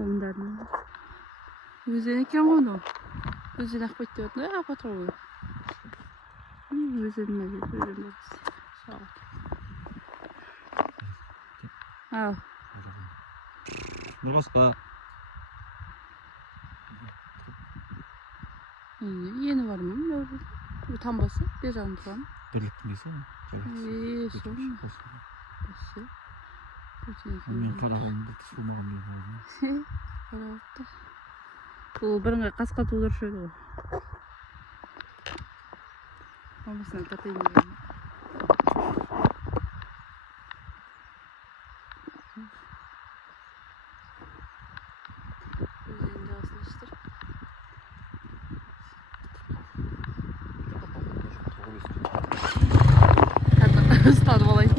қолымдарына. Өзен екен ғой мынау. Өзен ақ бет деп отырмын, ақ отыр ғой. Өзен болмыз. Ал. Нұрғасқа. Ені бар ма? Танбасы, бер жағын тұрған. Бірліктің бесі ғой? Соны. Басы. Мен қарағанымды тұсылмаған мен өзім. Қарағатты. Бұл біріңғай қасқа тудыршы еді ғой. Мамасынан татайын деген. Өзенді асылыштыр. Ұстады болайын.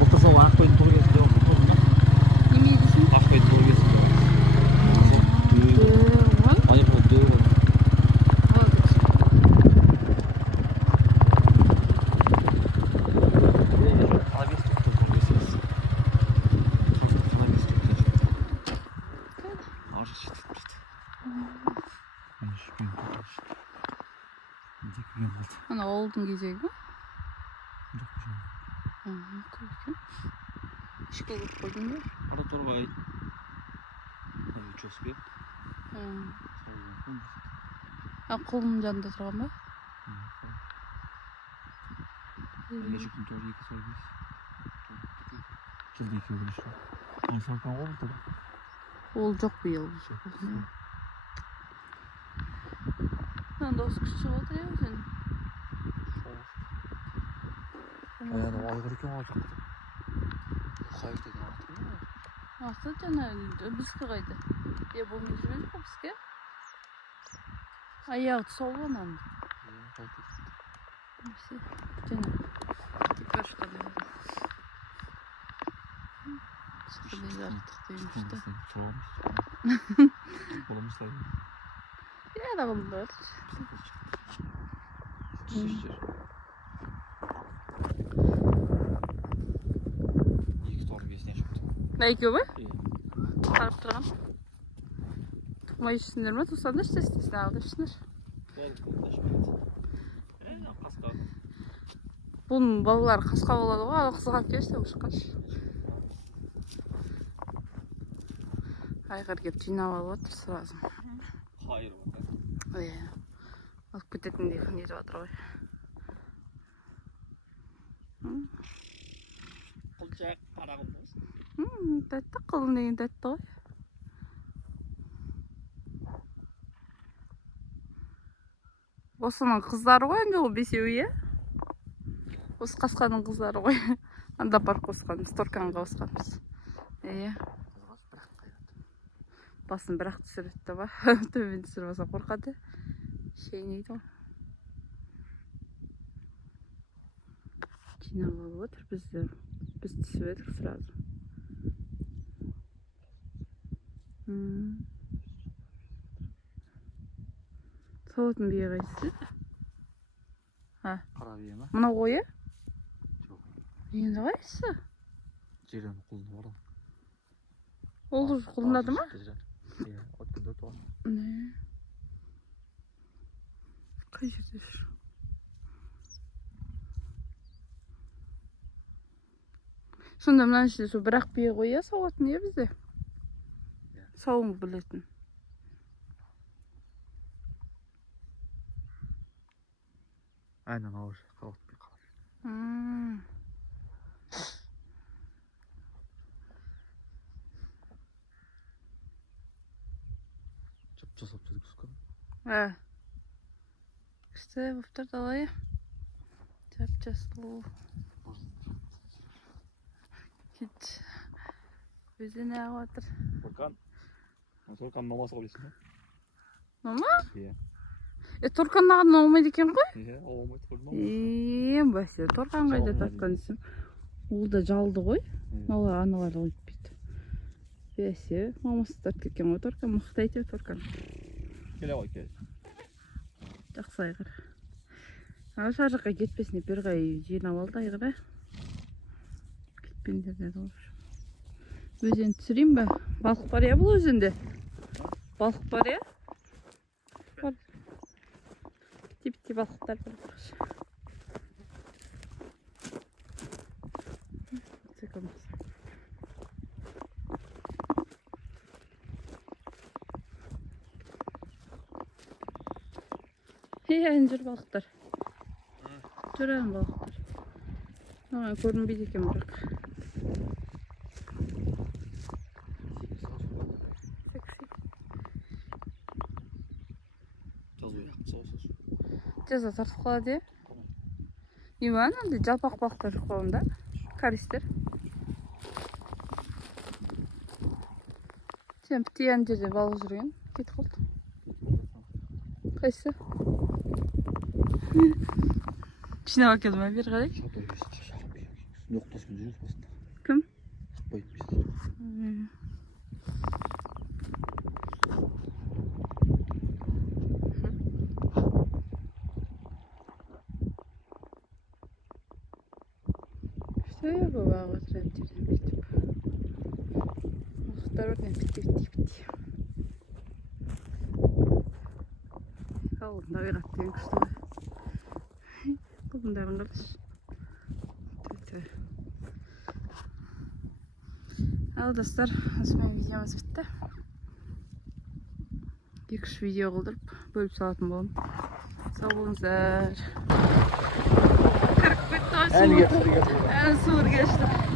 Бұлтыр жол Аққойдың тоғы кесін деп отырмын ба? Неме дейсің? Аққойдың тоғы кесін деп отырмын. Айқы дөу. Ана ауылдың кезегі ма? Жоқ, Көркен. Ішкі көріп қойдың ба? Ара торғай. Участке. Қолының жанында тұрған ба? Неше күн тұрды, 2-5. Жылды 2 күн іші. Салқан ғой бұлтыр. Ол жоқ биыл. Анда осы күші шығып отыр сен. Аяны айғыр екен ғой. Қайыр деген артық ма? Аты жаңа бізгі қайды. Болмай жүрген жоқ бізге. Аяғы тұсауған анды. Жаңа. Текаш қадайын. Қадайын артық деймішті. Қолымыз сайды. Дағылдар. Әйке ба? Қарып тұрған. Тұқмай ішсіңдер ма? Тұқсандар істесін ағыды ішсіңдер. Бұның балалар қасқа болады ғой, алы қызға кешті ұшқаш. Айғыр кеп жинап алып отыр сразу. Қайыр бар. Алып кететіндей нетіп жатыр ғой. Құлжақ қарағым болсын. Тәтті қылын деген тәтті ғой. Осының қыздары ғой, әнде ол бесеуі, е? Осы қасқаның қыздары ғой. Анда бар қосқанымыз, Торканға қосқанымыз. Басын бірақ түсіретті ба? Төмен түсірмаса қорқады. Шейнейді ғой. Жинап алып отыр бізді. Біз түсіп едік сразу. Соғытын бие қайсы? Қара бие ма? Мұна қойы? Жоқ. Енді қайсы? Жерен құлыны бар. Ол құлындады ма? Өткенде туған. Не? Қай жерде жүр? Сонда мұнан ішінде сол бірақ бие қойы сауатын не бізде? Сауын білетін. Aynen ağır. Kalk bir kalır. Çapacağız yapacağız kızım. İşte bu kadar dalayı. Yapacağız bu. Git. Bizi ne vardır? Torkan maması olursun. Mama? İyi. Торканнаған олмайды екен ғой? Олмайды көрдім. Бәсе, торқан қайда тартқан десем. Ол да жалды ғой. Олар аналар өйтпейді. Бәсе, мамасы тартып кеткен ғой торқан. Мықты әйтеу торқан. Келе ғой, кел. Жақсы айғыр. Шар жаққа кетпесіне бір қай жинап алды айғыр. Кетпеңдер деді ғой. Özeni түсірейін бе? Балық бар ya бұл өзенде? Балық бар ya? Бар. Тип-тип балықтар бар. Жүр балықтар. Жүрген балықтар. Ағай көрінбейді екен бірақ. Жаза тартып қалады ya. Иман, андай жалпақ балықтар жоқ қолында. Каристер. Сен бітеген жерде балық жүрген. Кетіп қалды. Қайсы? Жинап әкелді ма бері қарай? Ноқтасымен жүреді басында. Кім? Шықпайды біздер. Что я бывала вот жерден бүйтіп. Балықтар орнынан бітті. Алдында ойрат деген күшті ғой. Бұлындарын қараш. Ал достар, осымен видеомыз бітті. 2-3 видео қылдырып бөліп салатын болым. Сау болыңыздар. Кіріп кетті ғой суыр. Суыр кешті.